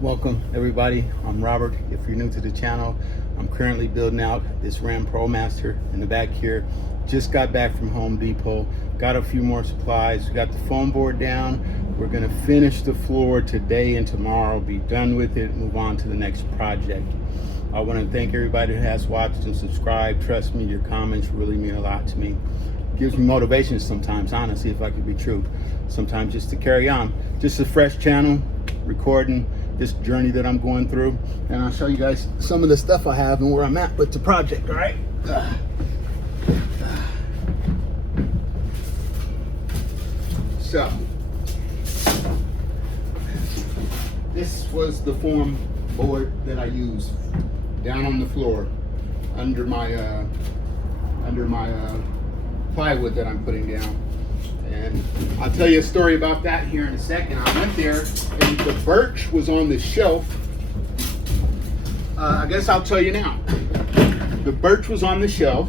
Welcome everybody, I'm Robert. If you're new to the channel, I'm currently building out this Ram ProMaster in the back here. Just got back from Home Depot, got a few more supplies. We got the foam board down. We're gonna finish the floor today and tomorrow, be done with it, move on to the next project. I want to thank everybody who has watched and subscribed. Trust me, your comments really mean a lot to me. Gives me motivation sometimes, honestly, if I could be true. Sometimes just to carry on. Just a fresh channel, recording this journey that I'm going through. And I'll show you guys some of the stuff I have and where I'm at with the project, all right? So, this was the form board that I used down on the floor under my plywood that I'm putting down. And I'll tell you a story about that here in a second. I went there and the birch was on the shelf. I guess I'll tell you now. The birch was on the shelf,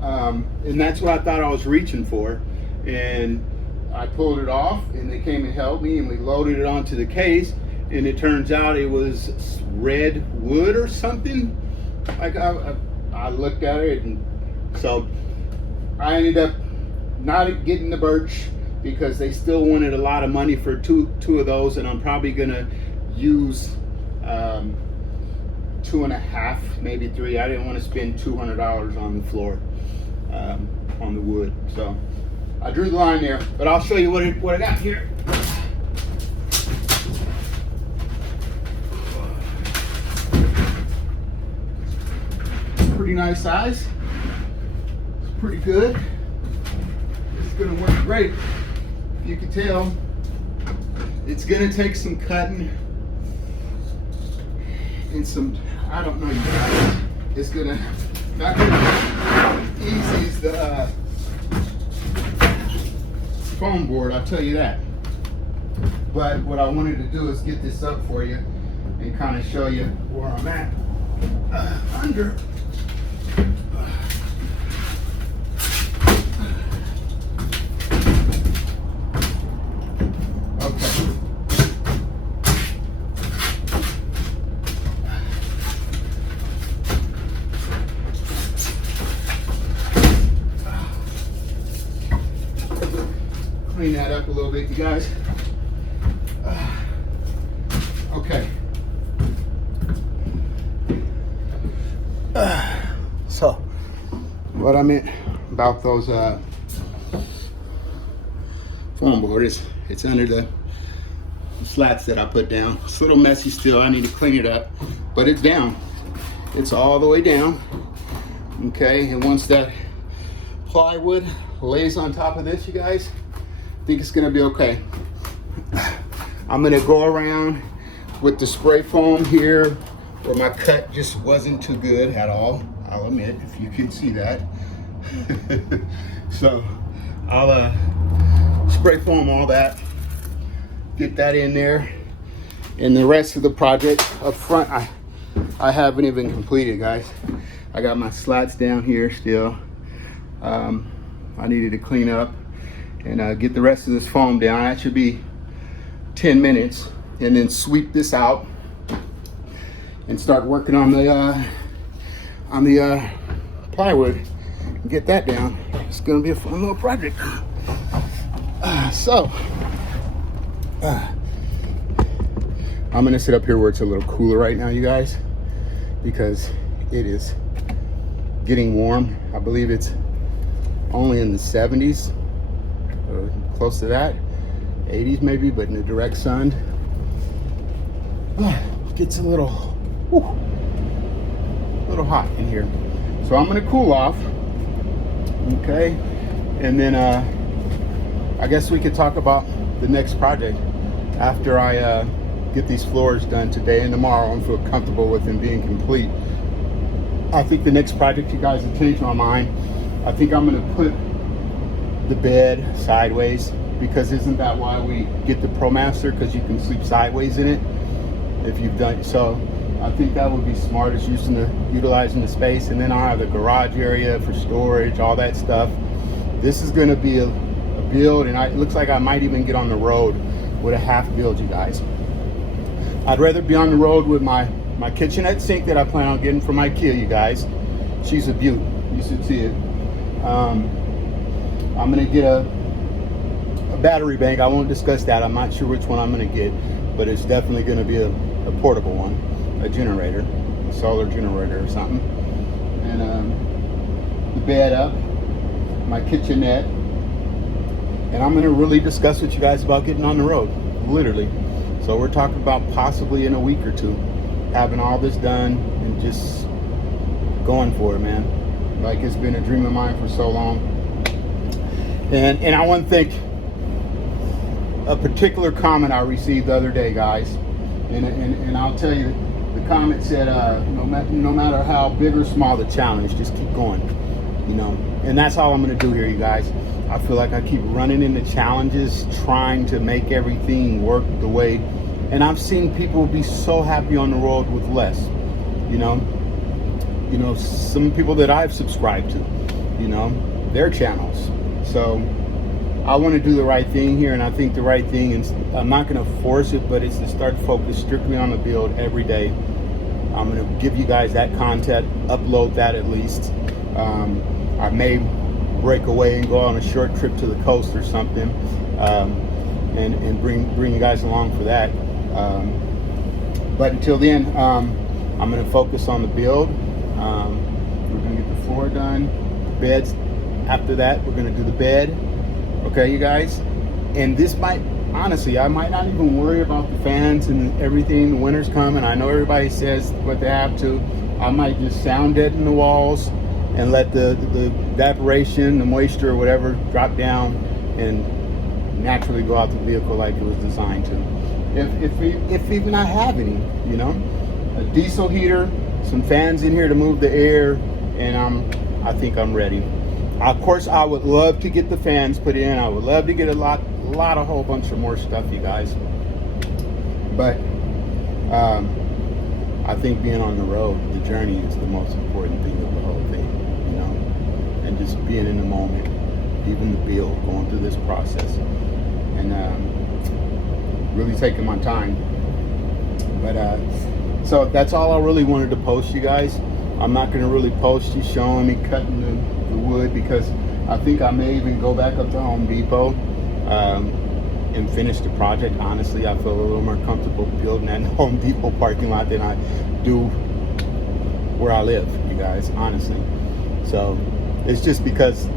and that's what I thought I was reaching for. And I pulled it off and they came and helped me and we loaded it onto the case, and it turns out it was red wood or something. Like I looked at it, and so I ended up not getting the birch because they still wanted a lot of money for two of those, and I'm probably gonna use 2.5, maybe 3. I didn't want to spend $200 on the floor, on the wood. So I drew the line there, but I'll show you what I got here. Pretty nice size. It's pretty good. It's gonna work great. You can tell it's gonna take some cutting and some, I don't know, you guys. It's gonna not gonna be easy as the foam board, I'll tell you that. But what I wanted to do is get this up for you and kind of show you where I'm at under. Clean that up a little bit, you guys. Okay. So, what I meant about those foam board is it's under the slats that I put down. It's a little messy still. I need to clean it up, but it's down. It's all the way down. Okay, and once that plywood lays on top of this, you guys, I think it's gonna be okay. I'm gonna go around with the spray foam here where my cut just wasn't too good at all. I'll admit, if you can see that. So I'll spray foam all that, get that in there, and the rest of the project up front, I haven't even completed, guys. I got my slats down here still. I needed to clean up and get the rest of this foam down. That should be 10 minutes, and then sweep this out and start working on the plywood and get that down. It's gonna be a fun little project. I'm gonna sit up here where it's a little cooler right now, you guys, because it is getting warm. I believe it's only in the 70s, or close to that, 80s maybe, but in the direct sun, gets a little hot in here. So I'm gonna cool off, okay? And then I guess we could talk about the next project after I get these floors done today and tomorrow and feel comfortable with them being complete. I think the next project, you guys, have changed my mind. I think I'm gonna put the bed sideways, because isn't that why we get the ProMaster? Because you can sleep sideways in it if you've done so. I think that would be smart, is utilizing the space. And then I'll have the garage area for storage, all that stuff. This is gonna be a build, and it looks like I might even get on the road with a half build, you guys. I'd rather be on the road with my kitchenette sink that I plan on getting from IKEA, you guys. She's a beaut. You should see it. I'm gonna get a battery bank. I won't discuss that. I'm not sure which one I'm gonna get, but it's definitely gonna be a portable one, a generator, a solar generator or something. And the bed up, my kitchenette, and I'm gonna really discuss with you guys about getting on the road, literally. So we're talking about possibly in a week or two, having all this done and just going for it, man. Like, it's been a dream of mine for so long. And I want to thank a particular comment I received the other day, guys. And I'll tell you, the comment said, no matter how big or small the challenge, just keep going, you know. And that's all I'm going to do here, you guys. I feel like I keep running into challenges, trying to make everything work the way. And I've seen people be so happy on the road with less, you know. You know, some people that I've subscribed to, you know, their channels. So I want to do the right thing here, and I think the right thing is, I'm not going to force it, but it's to start focus strictly on the build every day. I'm going to give you guys that content, upload that at least. I may break away and go on a short trip to the coast or something, and bring you guys along for that. But until then, I'm going to focus on the build. We're going to get the floor done, beds. After that, we're going to do the bed. Okay, you guys? And this might, honestly, I might not even worry about the fans and everything. The winter's coming. I know everybody says what they have to. I might just sound deaden the walls and let the evaporation, the moisture or whatever drop down and naturally go out the vehicle like it was designed to. If even I have any, you know, a diesel heater, some fans in here to move the air, and I think I'm ready. Of course, I would love to get the fans put in. I would love to get a whole bunch of more stuff, you guys. But I think being on the road, the journey is the most important thing of the whole thing, you know, and just being in the moment, even the build, going through this process, and really taking my time. But so that's all I really wanted to post, you guys. I'm not going to really post you showing me cutting the wood, because I think I may even go back up to Home Depot and finish the project. Honestly, I feel a little more comfortable building that Home Depot parking lot than I do where I live, you guys, honestly. So it's just because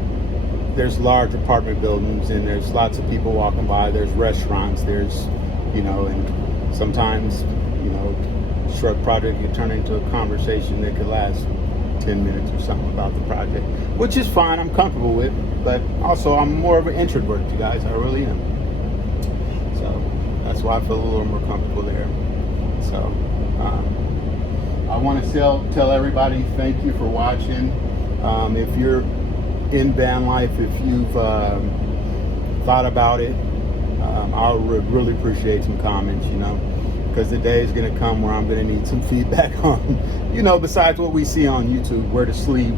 there's large apartment buildings and there's lots of people walking by, there's restaurants, there's, you know, and sometimes, you know, short project could turn into a conversation that could last 10 minutes or something about the project, which is fine, I'm comfortable with, but also I'm more of an introvert, you guys, I really am. So that's why I feel a little more comfortable there. So I want to tell everybody thank you for watching. If you're in van life, if you've thought about it, I would really appreciate some comments, you know, because the day is going to come where I'm going to need some feedback on, you know, besides what we see on YouTube, where to sleep,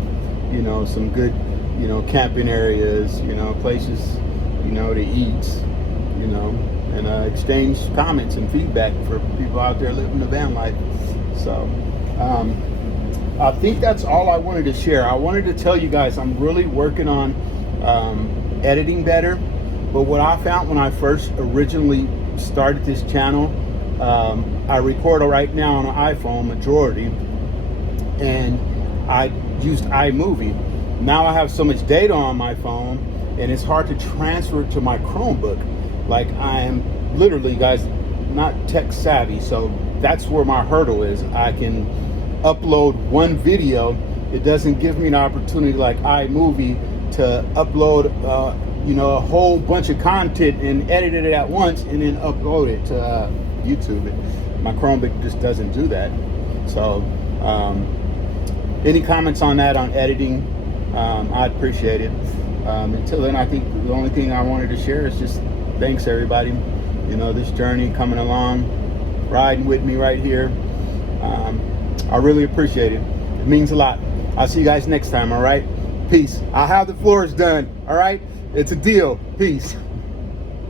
you know, some good, you know, camping areas, you know, places, you know, to eat, you know, and exchange comments and feedback for people out there living the van life. So I think that's all I wanted to share. I wanted to tell you guys I'm really working on editing better, but what I found when I first originally started this channel, I record right now on an iPhone majority, and I used iMovie. Now I have so much data on my phone, and it's hard to transfer it to my Chromebook. Like, I am literally, guys, not tech savvy, so that's where my hurdle is. I can upload one video. It doesn't give me an opportunity like iMovie to upload you know, a whole bunch of content and edit it at once and then upload it to YouTube. My Chromebook just doesn't do that. So any comments on that, on editing, I'd appreciate it. Until then, I think the only thing I wanted to share is just thanks everybody. You know, this journey coming along, riding with me right here. I really appreciate it. It means a lot. I'll see you guys next time, all right? Peace. I'll have the floors done, all right? It's a deal. Peace.